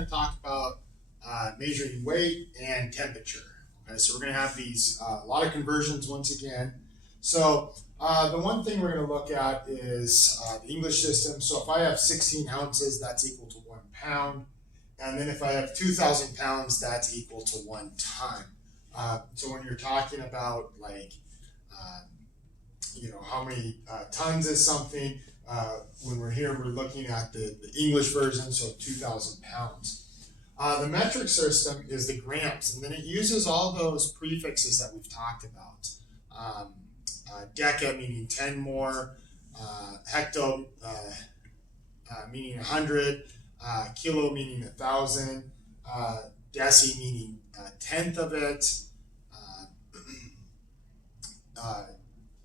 going to talk about measuring weight and temperature. Okay, so we're going to have these a lot of conversions once again. So the one thing we're going to look at is the English system. So if I have 16 ounces, that's equal to 1 pound. And then if I have 2,000 pounds, that's equal to 1 ton. So when you're talking about like, how many tons is something, when we're here, we're looking at the English version, so 2,000 pounds. The metric system is the grams, and then it uses all those prefixes that we've talked about. Deca meaning 10 more, hecto meaning 100, kilo meaning 1,000, deci meaning a tenth of it,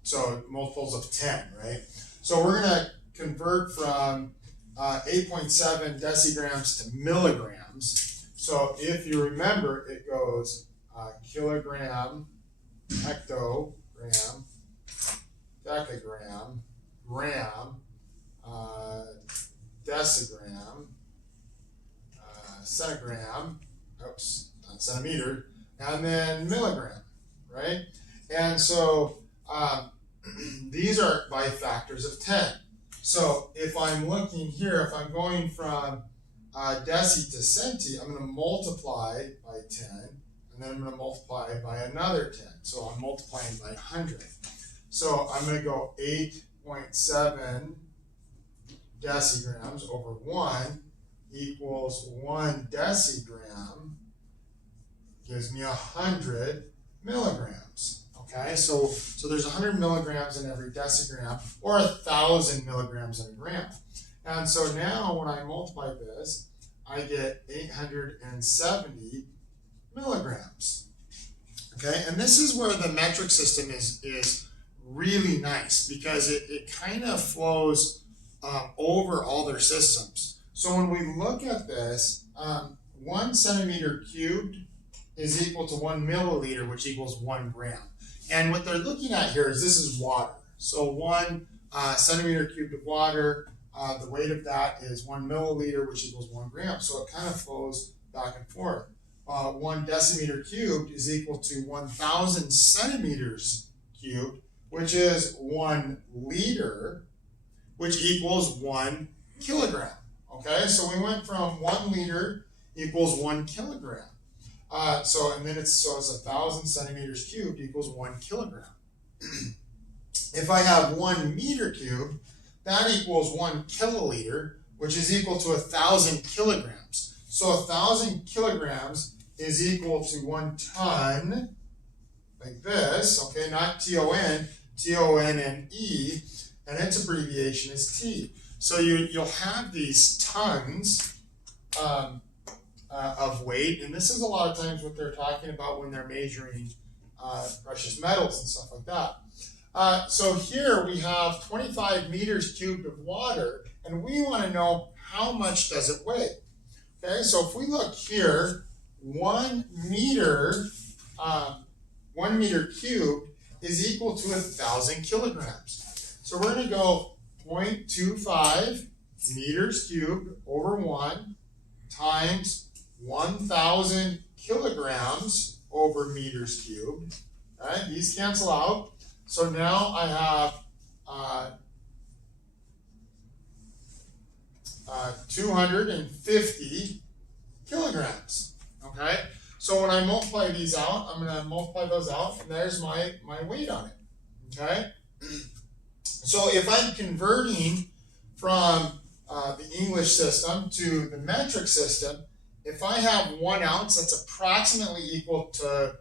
so multiples of 10, right? So we're going to convert from 8.7 decigrams to milligrams. So if you remember, it goes kilogram, hectogram, decagram, gram, decigram, centigram, oops, not centimeter, and then milligram, right? And so these are by factors of 10. So if I'm looking here, if I'm going from deci to centi, I'm going to multiply by 10, and then I'm going to multiply by another 10. So I'm multiplying by 100. So I'm going to go 8.7 decigrams over 1 equals 1 decigram, gives me 100 milligrams. Okay, so there's 100 milligrams in every decigram, or 1,000 milligrams in a gram. And so now when I multiply this, I get 870 milligrams. Okay, and this is where the metric system is really nice, because it kind of flows over all their systems. So when we look at this, 1 centimeter cubed is equal to 1 milliliter, which equals 1 gram. And what they're looking at here is this is water. So 1 centimeter cubed of water, the weight of that is 1 milliliter, which equals 1 gram. So it kind of flows back and forth. 1 decimeter cubed is equal to 1,000 centimeters cubed, which is 1 liter, which equals 1 kilogram. Okay, so we went from 1 liter equals 1 kilogram. And then it's 1,000 centimeters cubed equals 1 kilogram. If I have 1 meter cubed, that equals 1 kiloliter, which is equal to 1,000 kilograms. So 1,000 kilograms is equal to 1 ton, like this, okay, not T-O-N, T-O-N-N-E, and its abbreviation is T. So you'll have these tons of weight, and this is a lot of times what they're talking about when they're measuring precious metals and stuff like that. So here we have 25 meters cubed of water, and we want to know how much does it weigh. Okay, so if we look here, 1 meter cubed is equal to 1,000 kilograms. So we're going to go 0.25 meters cubed over 1 times 1,000 kilograms over meters cubed. Right? These cancel out. So now I have 250 kilograms. Okay? So when I multiply these out, I'm going to multiply those out, and there's my weight on it. Okay? So if I'm converting from the English system to the metric system, if I have 1 ounce, that's approximately equal to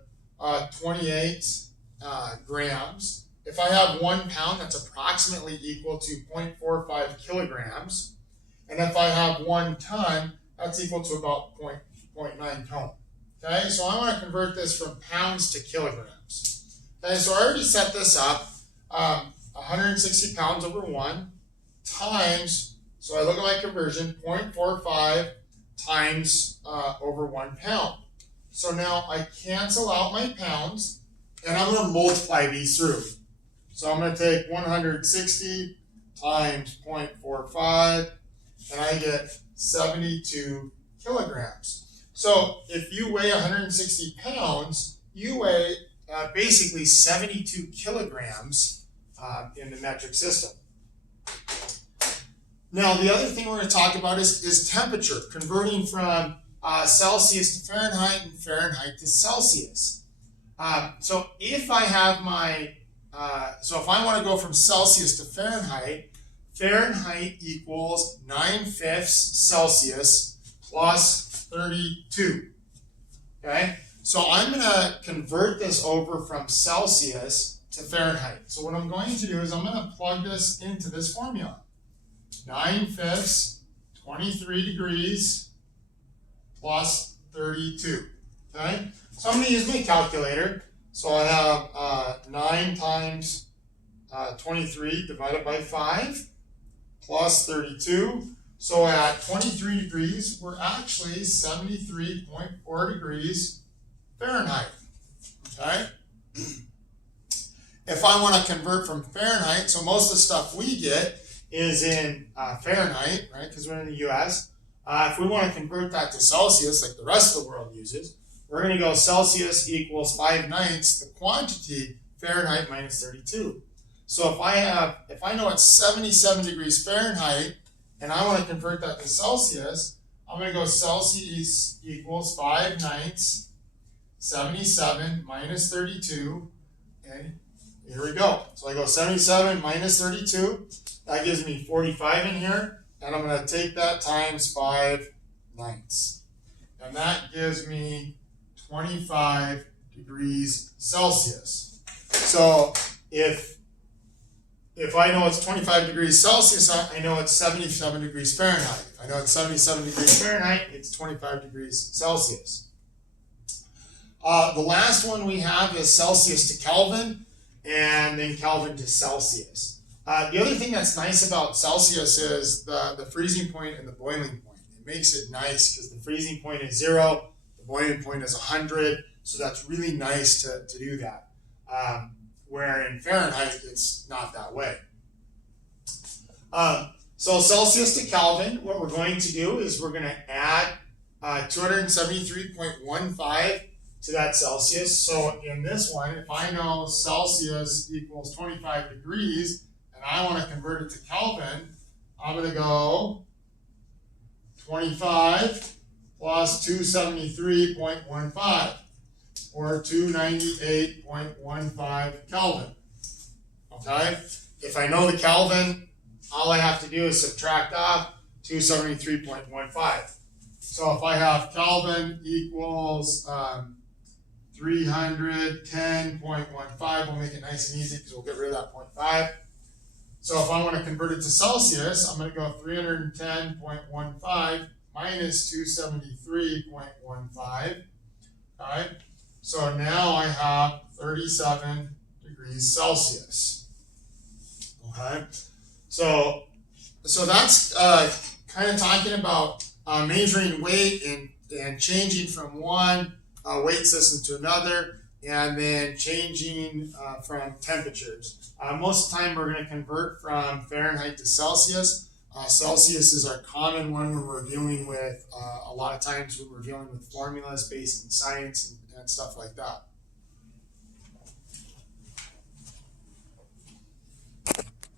28 grams. If I have 1 pound, that's approximately equal to 0.45 kilograms. And if I have 1 ton, that's equal to about 0.9 ton. Okay, so I want to convert this from pounds to kilograms. Okay, so I already set this up. 160 pounds over 1 times, so I look at my conversion, 0.45 times over 1 pound. So now I cancel out my pounds, and I'm going to multiply these through. So I'm going to take 160 times 0.45, and I get 72 kilograms. So if you weigh 160 pounds, you weigh basically 72 kilograms in the metric system. Now, the other thing we're going to talk about is temperature, converting from Celsius to Fahrenheit and Fahrenheit to Celsius. So if I have my, if I want to go from Celsius to Fahrenheit, Fahrenheit equals 9/5 Celsius plus 32. Okay, so I'm going to convert this over from Celsius to Fahrenheit. So what I'm going to do is I'm going to plug this into this formula. 9/5, 23 degrees plus 32. Okay, so I'm going to use my calculator. So I have 9 times 23 divided by 5 plus 32. So at 23 degrees, we're actually 73.4 degrees Fahrenheit. Okay? If I want to convert from Fahrenheit, so most of the stuff we get is in Fahrenheit, right? Because we're in the US. If we want to convert that to Celsius, like the rest of the world uses, we're going to go Celsius equals 5/9 the quantity Fahrenheit minus 32. So if I know it's 77 degrees Fahrenheit and I want to convert that to Celsius, I'm going to go Celsius equals 5/9 77 minus 32, and here we go. So I go 77 minus 32, that gives me 45 in here, and I'm going to take that times 5/9, and that gives me 25 degrees Celsius. So if I know it's 25 degrees Celsius, I know it's 77 degrees Fahrenheit. If I know it's 77 degrees Fahrenheit, it's 25 degrees Celsius. The last one we have is Celsius to Kelvin, and then Kelvin to Celsius. The other thing that's nice about Celsius is the freezing point and the boiling point. It makes it nice because the freezing point is 0, the boiling point is 100, so that's really nice to do that. Where in Fahrenheit, it's not that way. So Celsius to Kelvin, what we're going to do is we're going to add 273.15 to that Celsius. So in this one, if I know Celsius equals 25 degrees, and I want to convert it to Kelvin, I'm going to go 25 plus 273.15. or 298.15 Kelvin. Okay? If I know the Kelvin, all I have to do is subtract off 273.15. So if I have Kelvin equals 310.15, we'll make it nice and easy because we'll get rid of that 0.5. So if I want to convert it to Celsius, I'm going to go 310.15 minus 273.15. All right? So now I have 37 degrees Celsius. Okay, so that's kind of talking about measuring weight and changing from one weight system to another, and then changing from temperatures. Most of the time we're going to convert from Fahrenheit to Celsius. Celsius is our common one when we're dealing with, a lot of times when we're dealing with formulas based in science and stuff like that.